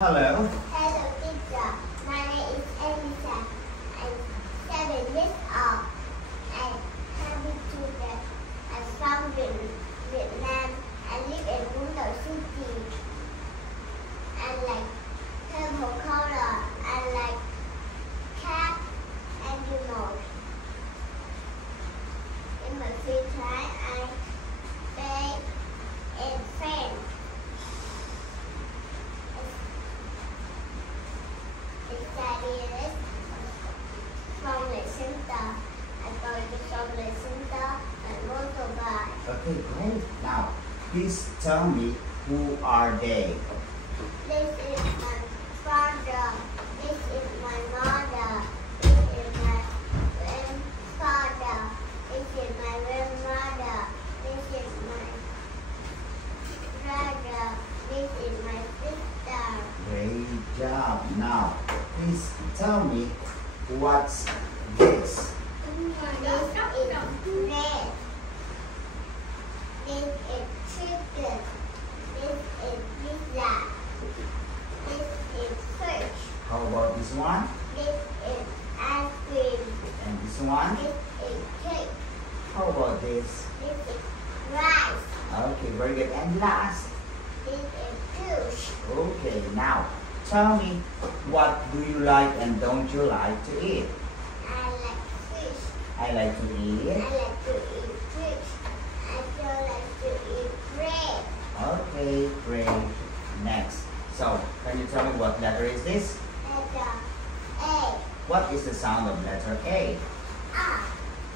Hello. Hello, teacher. My name is Elisa. I'm 7 years old. I'm happy children. I'm from Vietnam. I live in Vũng Tàu City. I like purple color. I like cat animals. In my free time, I play in friends. Studies from the center. I go from the center and motorbike. Okay, great. Now, please tell me who are they? This is my father. This is my mother. This is my grandfather. This is my grandmother. This is my brother. This is my sister. Great job. Now, please tell me what's this? This is bread. This is chicken. This is pizza. This is fish. How about this one? This is ice cream. And this one? This is cake. How about this? This is rice. Okay, very good. And last? This is juice. Okay, now, tell me what do you like and don't you like to eat? I like fish. I like to I eat. like to eat fish. I don't like to eat bread. Okay, great. Next. So, can you tell me what letter is this? Letter A. What is the sound of letter A? Ah.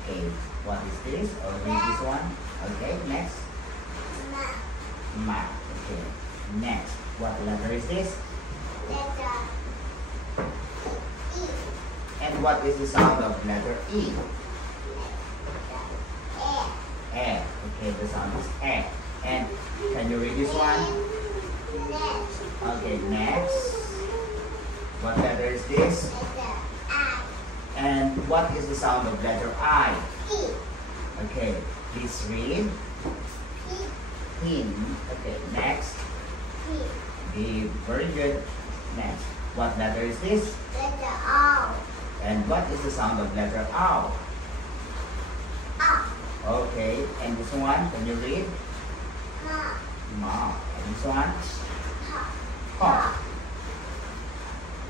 Okay, what is this? Or read this one? Okay, next. Ma. Ma. Okay, next. What letter is this? Letter E. And what is the sound of letter E? Letter A. Okay, the sound is A. And can you read this one? Next. Okay, next. What letter is this? Letter I. And what is the sound of letter I? E. Okay, please read. P. Pin. Okay, next. P. B. Very good. Next. What letter is this? Letter O. And what is the sound of letter O? Ah. Okay, and this one, can you read? Ma. Ma. And this one? Pa. Pa.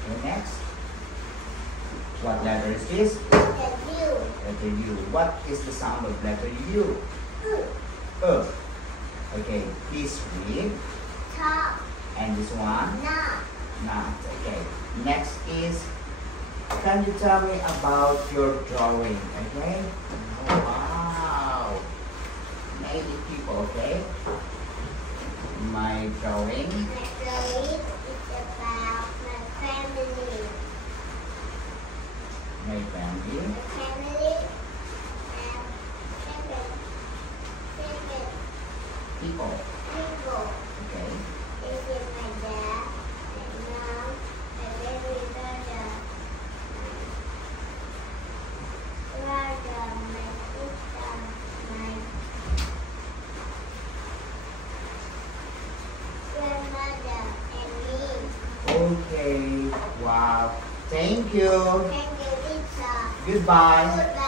Okay, next. What letter is this? Letter U. Letter U. What is the sound of letter U? U. Okay, please read. Ta. And this one? Na. Not. Okay. Next is, can you tell me about your drawing? Okay? Oh, wow. Many people, okay? My drawing. My drawing is about my family. My family. My family and seven People. people. Okay. This is my dad, my mom, my baby brother, my sister, my grandmother, and me. Okay. Wow. Thank you. Thank you, teacher. Goodbye. Goodbye.